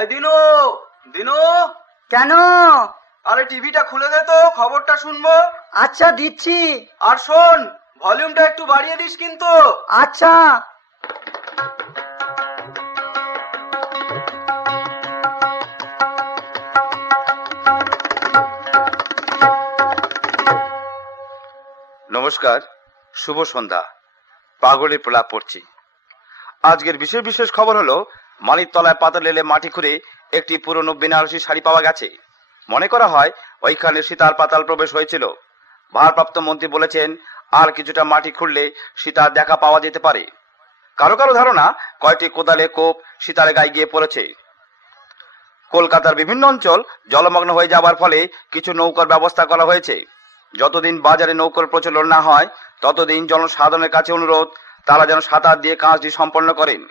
এই দিনু, দিনু, কেন? আরে টিভিটা খুলে দে তো, খবরটা শুনবো। আচ্ছা দিচ্ছি। আর শোন, ভলিউমটা একটু বাড়িয়ে দিস কিন্তু। আচ্ছা। নমস্কার, শুভ সন্ধ্যা। পাগলের প্রলাপ পড়ছি। আজকের বিশেষ বিশেষ খবর হলো, মানিকতলায় পাতা লেলে মাটি খুঁড়ে একটি পুরনো বেনারসি শাড়ি পাওয়া গেছে। মনে করা হয় ওইখানে সীতার পাতাল প্রবেশ হয়েছিল। ভারপ্রাপ্ত মন্ত্রী বলেছেন, আর কিছুটা মাটি খুঁড়লে সীতার দেখা পাওয়া যেতে পারে। কারো কারো ধারণা কয়টি কোদালে কোপ সীতার গায়ে গিয়ে পড়েছে। কলকাতার বিভিন্ন অঞ্চল জলমগ্ন হয়ে যাবার ফলে কিছু নৌকার ব্যবস্থা করা হয়েছে। যতদিন বাজারে নৌকার প্রচলন না হয় ততদিন জনসাধারণের কাছে অনুরোধ, তারা যেন সাঁতার দিয়ে কাজটি সম্পন্ন করেন।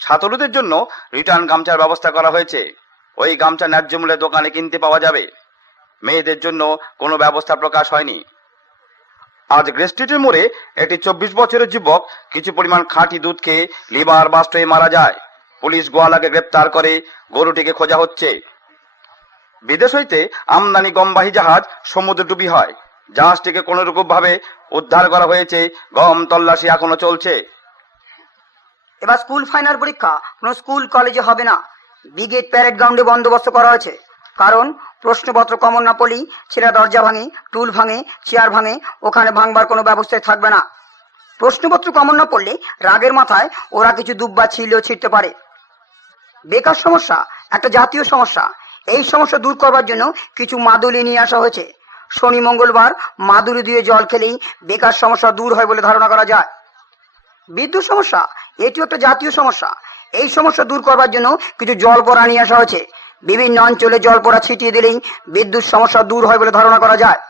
সাঁতারুদের জন্য রিটার্ন গামছার ব্যবস্থা করা হয়েছে। ওই গামছা ন্যায্য মূল্যে দোকানে কিনতে পাওয়া যাবে। মেয়েদের জন্য কোনো ব্যবস্থা প্রকাশ হয়নি। আজ গ্রে স্ট্রিটের মোড়ে একটি 24 বছরের যুবক কিছু পরিমাণ খাঁটি দুধ খেয়ে লিভার বাস্ট হয়ে মারা যায়। পুলিশ গোয়ালাকে গ্রেপ্তার করে গরুটিকে খোঁজা হচ্ছে। বিদেশ হইতে আমদানি গমবাহী জাহাজ সমুদ্রে ডুবি হয়। জাহাজটিকে কোন রকম ভাবে উদ্ধার করা হয়েছে। গম তল্লাশি এখনো চলছে। এবার স্কুল ফাইনাল পরীক্ষা কোনো স্কুল কলেজে হবে না। ব্রিগেড প্যারেড গ্রাউন্ডে বন্দোবস্ত করা হয়েছে। কারণ প্রশ্নপত্র কমন না পড়লেই ছেলেরা দরজা ভাঙে, টুল ভাঙে, চেয়ার ভাঙে, ওখানে ভাঙবার কোনো ব্যবস্থাই থাকবে না। প্রশ্নপত্র কমন না পড়লে রাগের মাথায় ওরা কিছু দুব্বা ছিঁড়লেও ছিঁড়তে পারে। বেকার সমস্যা একটা জাতীয় সমস্যা। এই সমস্যা দূর করবার জন্য কিছু মাদুলি নিয়ে আসা হয়েছে। শনি মঙ্গলবার মাদুলি দিয়ে জল খেলেই বেকার সমস্যা দূর হয় বলে ধারণা করা যায়। বিদ্যুৎ সমস্যা এটিও একটা জাতীয় সমস্যা। এই সমস্যা দূর করবার জন্য কিছু জল পড়া নিয়ে আসা হয়েছে। বিভিন্ন অঞ্চলে জল পড়া ছিটিয়ে দিলেই বিদ্যুৎ সমস্যা দূর হয় বলে ধারণা করা যায়।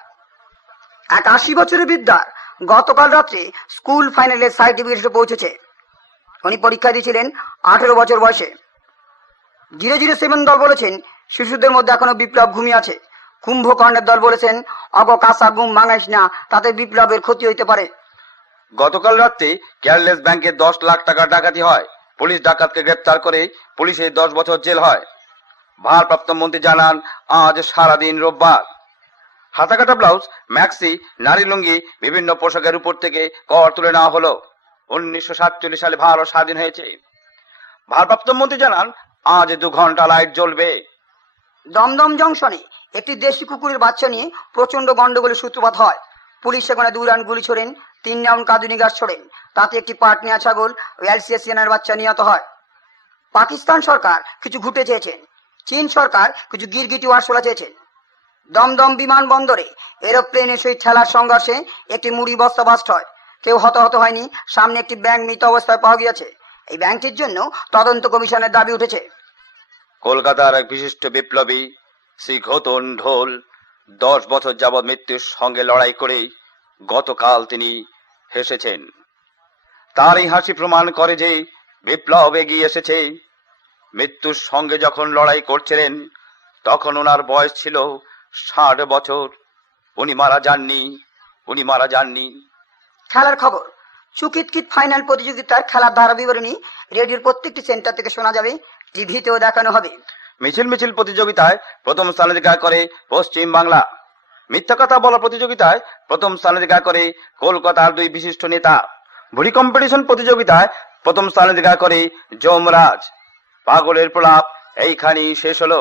এক 80 বছরের বৃদ্ধার গতকাল রাত্রে স্কুল ফাইনালের সার্টিফিকেট পৌঁছেছে। উনি পরীক্ষা দিয়েছিলেন 18 বছর বয়সে। 007 দল বলেছেন শিশুদের মধ্যে এখনো বিপ্লব ঘুমিয়ে আছে। কুম্ভকর্ণের দল বলেছেন অগ কাঁচা ঘুম ভাঙাইস না, তাতে বিপ্লবের ক্ষতি হইতে পারে। গতকাল রাতে কেয়ারলেস ব্যাংকে 10 লাখ টাকা ডাকাতি হয়। পুলিশ ডাকাতকে গ্রেপ্তার করে পুলিশের 10 বছর জেল হয়। ভারপ্রাপ্ত মন্ত্রী জানান, আজ সারাদিন রোববার। হাতাকাটা ব্লাউজ, ম্যাক্সি, নারী লুঙ্গি বিভিন্ন পোশাকের উপর থেকে কর তুলে নেওয়া হলো। 1947 সালে ভারত স্বাধীন হয়েছে। ভারপ্রাপ্ত মন্ত্রী জানান, আজ 2 ঘন্টা লাইট জ্বলবে। দমদম জংশনে একটি দেশি কুকুরের বাচ্চা নিয়ে প্রচন্ড গন্ডগোলের সূত্রপাত হয়। পুলিশ সেখানে 2 রাউন্ড গুলি ছোড়েন, 3 রাউন্ড কাঁদুনি গাছ ছোড়েন। তাতে একটি পাটনিয়া ছাগল ও অ্যালসেসিয়ানের বাচ্চা নিহত হয়। পাকিস্তান সরকার কিছু ঘুঁটে চেয়েছেন। চীন সরকার কিছু গিরগিটি ওয়ারশোলা চেয়েছেন। দমদম বিমানবন্দরে এরোপ্লেনের সহিত ঠেলার সংঘর্ষে একটি মুড়ি বস্তা বাস্ট হয়। কেউ হতাহত হয়নি। সামনে একটি ব্যাংক মৃত অবস্থায় পাওয়া গিয়েছে। এই ব্যাংকটির জন্য তদন্ত কমিশনের দাবি উঠেছে। কলকাতার এক বিশিষ্ট বিপ্লবী শ্রী ঘোতন ঢোল 10 বছর যাবৎ মৃত্যুর সঙ্গে লড়াই করে গতকাল তিনি হেসেছেন। তার এই হাসি প্রমাণ করে যে বিপ্লব এগিয়ে এসেছে। মৃত্যুর সঙ্গে যখন লড়াই করছিলেন তখন ওনার বয়স ছিল 60 বছর। উনি মারা যাননি। খেলার খবর। চুকিতকিত ফাইনাল প্রতিযোগিতার খেলার ধারা বিবরণী রেডিওর প্রত্যেকটি সেন্টার থেকে শোনা যাবে, টিভিতেও দেখানো হবে। মিছিল প্রতিযোগিতায় প্রথম স্থানাধিকার করে পশ্চিম বাংলা। মিথ্যা কথা বলা প্রতিযোগিতায় প্রথম স্থানাধিকার করে কলকাতার 2 বিশিষ্ট নেতা। ভুড়ি কম্পিটিশন প্রতিযোগিতায় প্রথম স্থানাধিকার করে যমরাজ। পাগলের প্রলাপ এইখানেই শেষ হলো।